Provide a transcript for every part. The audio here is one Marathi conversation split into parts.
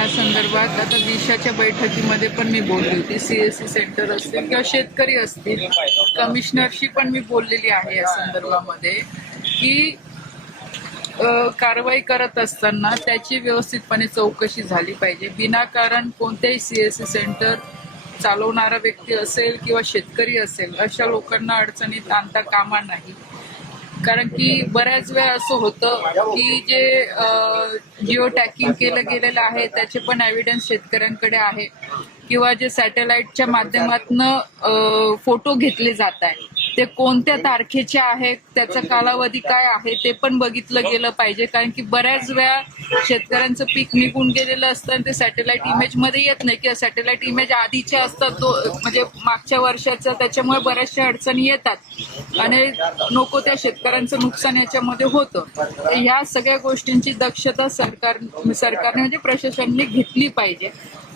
या संदर्भात आता दिशाच्या बैठकीमध्ये पण मी बोलली होती. सीएससी सेंटर असतील किंवा शेतकरी असतील, कमिशनरशी पण मी बोललेली आहे या संदर्भामध्ये की कारवाई करत असताना त्याची व्यवस्थितपणे चौकशी झाली पाहिजे. विनाकारण कोणत्याही सीएससी सेंटर चालवणारा व्यक्ती असेल किंवा शेतकरी असेल अशा लोकांना अडचणीत आणता कामा नाही. कारण की बऱ्याच वेळा असं होतं की जे जिओ टॅगिंग केलं गेलेलं आहे त्याचे पण एव्हिडन्स शेतकऱ्यांकडे आहे किंवा जे सॅटेलाइटच्या माध्यमातून फोटो घेतले जात आहे ते कोणत्या तारखेचे आहेत, त्याचा कालावधी काय आहे ते पण बघितलं गेलं पाहिजे. कारण की बऱ्याच वेळा शेतकऱ्यांचं पीक निघून गेलेलं असतं आणि ते सॅटेलाइट इमेज मध्ये येत नाही किंवा सॅटेलाइट इमेज आधीचे असतात म्हणजे मागच्या वर्षाचं, त्याच्यामुळे बऱ्याचशा अडचणी येतात आणि नको त्या शेतकऱ्यांचं नुकसान याच्यामध्ये होतं. ह्या सगळ्या गोष्टींची दक्षता सरकारने म्हणजे प्रशासनाने घेतली पाहिजे.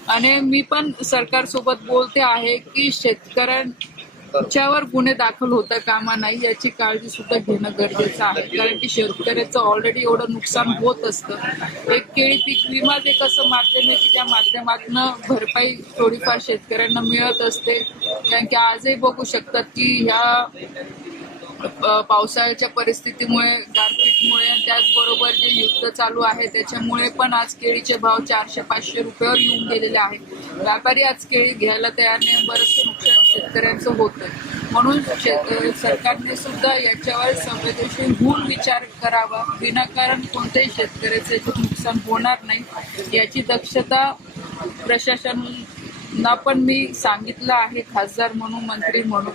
आणि मी पण सरकारसोबत बोलते आहे की शेतकऱ्यांच्यावर गुन्हे दाखल होता कामा नाही याची काळजी सुद्धा घेणं गरजेचं आहे. कारण की शेतकऱ्याचं ऑलरेडी एवढं नुकसान होत असतं. एक केळी पीक विमा जे कसं माध्यम आहे की त्या माध्यमातून भरपाई थोडीफार शेतकऱ्यांना मिळत असते. कारण की आजही बघू शकतात की ह्या पावसाळ्याच्या परिस्थितीमुळे, गारपीटमुळे, त्याचबरोबर जे युद्ध चालू आहे त्याच्यामुळे पण आज केळीचे भाव 400-500 रुपयावर येऊन गेलेले आहे. व्यापारी आज केळी घ्यायला तयार नाही. बरंचसं नुकसान शेतकऱ्यांचं होतं. म्हणून सरकारने सुद्धा याच्यावर संवेदनशील होऊन विचार करावा. विनाकारण कोणत्याही शेतकऱ्याचं नुकसान होणार नाही याची दक्षता प्रशासनाला पण मी सांगितलं आहे, खासदार म्हणून, मंत्री म्हणून.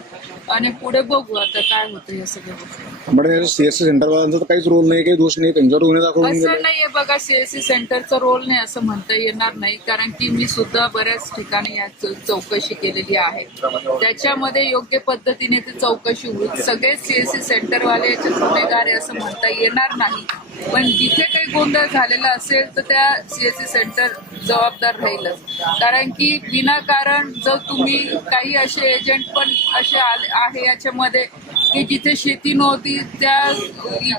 आणि पुढे बघू आता काय होतं या सगळ्या गोष्टी. सीएससी सेंटरवाल्यांचा तर काहीच रोल नाही, काही दोष नाही, त्यांच्यावर गुन्हे दाखल असं नाहीये बघा. सीएससी सेंटरचा रोल नाही असं म्हणता येणार नाही. कारण की मी सुद्धा बऱ्याच ठिकाणी या चौकशी केलेली आहे. त्याच्यामध्ये योग्य पद्धतीने ती चौकशी होईल. सगळे सीएससी सेंटरवाले याचे गुन्हेगार आहे असं म्हणता येणार नाही. पण जिथे काही गोंधळ झालेला असेल तर त्या सीएससी सेंटर जबाबदार राहीलच. कारण की विनाकारण जर तुम्ही काही असे एजंट पण असे आहे याच्यामध्ये की जिथे शेती नव्हती त्या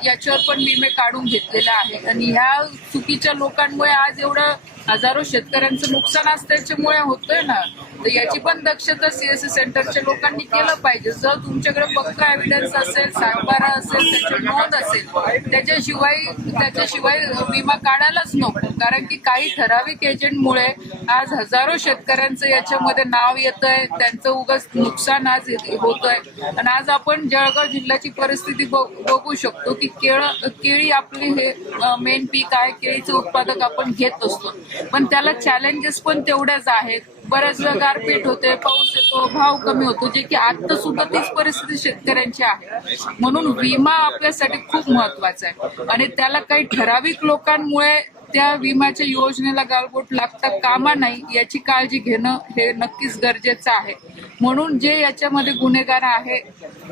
याच्यावर पण विमे काढून घेतलेले आहे. आणि ह्या चुकीच्या लोकांमुळे आज एवढं हजारो शेतकऱ्यांचं नुकसान आज त्याच्यामुळे होतंय ना. तर याची पण दक्षता सीएससी सेंटरच्या लोकांनी केलं पाहिजे. जर तुमच्याकडे पक्का एव्हिडन्स असेल, सातबारा असेल, त्याची नोंद असेल, त्याच्याशिवाय विमा काढायलाच नको. कारण की काही ठराविक एजंटमुळे आज हजारो शेतकऱ्यांचं याच्यामध्ये नाव येतंय, त्यांचं उगाच नुकसान आज होतंय. आणि आज आपण जळगाव जिल्ह्याची परिस्थिती बघू शकतो की केळी आपली हे मेन पीक आहे. केळीचं उत्पादक आपण घेत असतो, पण त्याला चॅलेंजेस पण तेवढ्याच आहेत. बऱ्याच वेळा गारपीट होते, पाऊस येतो, भाव कमी होतो, जे की आता सुद्धा तीच परिस्थिती शेतकऱ्यांची आहे. म्हणून विमा आपल्यासाठी खूप महत्वाचा आहे. आणि त्याला काही ठराविक लोकांमुळे त्या विम्याच्या योजनेला गालबोट लागता कामा नाही याची काळजी घेणं हे नक्कीच गरजेचं आहे. म्हणून जे याच्यामध्ये गुन्हेगार आहे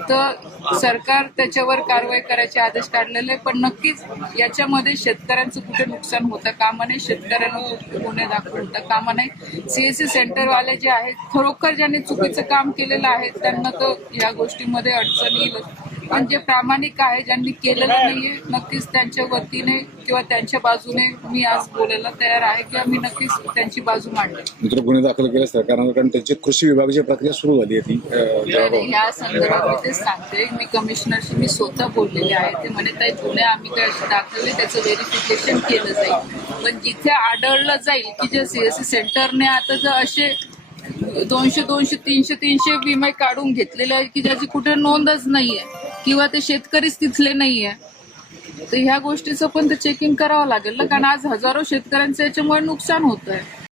तर सरकार त्याच्यावर कारवाई करायचे आदेश काढलेले. पण नक्कीच याच्यामध्ये शेतकऱ्यांचं कुठे नुकसान होतं कामा नये, शेतकऱ्यांना गुन्हे दाखल होता कामा नये. सीएससी सेंटरवाले जे आहेत खरोखर ज्यांनी चुकीचं काम केलेलं आहे त्यांना तर या गोष्टीमध्ये अडचण येईल. पण जे प्रामाणिक आहे, ज्यांनी केलेलं नाहीये, नक्कीच त्यांच्या वतीने किंवा त्यांच्या बाजूने मी आज बोलायला तयार आहे किंवा मी नक्कीच त्यांची बाजू मांडली. गुन्हे दाखल केले सरकारनं, कारण त्यांची कृषी विभागाची प्रक्रिया सुरू झाली आहे ती. या संदर्भात मी तेच सांगते. मी कमिशनरशी मी स्वतः बोललेले आहे. ते म्हणे ताई गुन्हे आम्ही काय दाखवले त्याचं व्हेरिफिकेशन केलं जाईल. पण जिथे आढळलं जाईल की जे सीएससी सेंटरने आता जर असे 200, 300 विमे काढून घेतलेले आहेत की ज्याची कुठे नोंदच नाहीये किंवा ते शेतकरीच तिथले नाहीये, तर ह्या गोष्टीचं पण ते चेकिंग करावं लागेल ना. कारण आज हजारो शेतकऱ्यांचं याच्यामुळे नुकसान होतंय.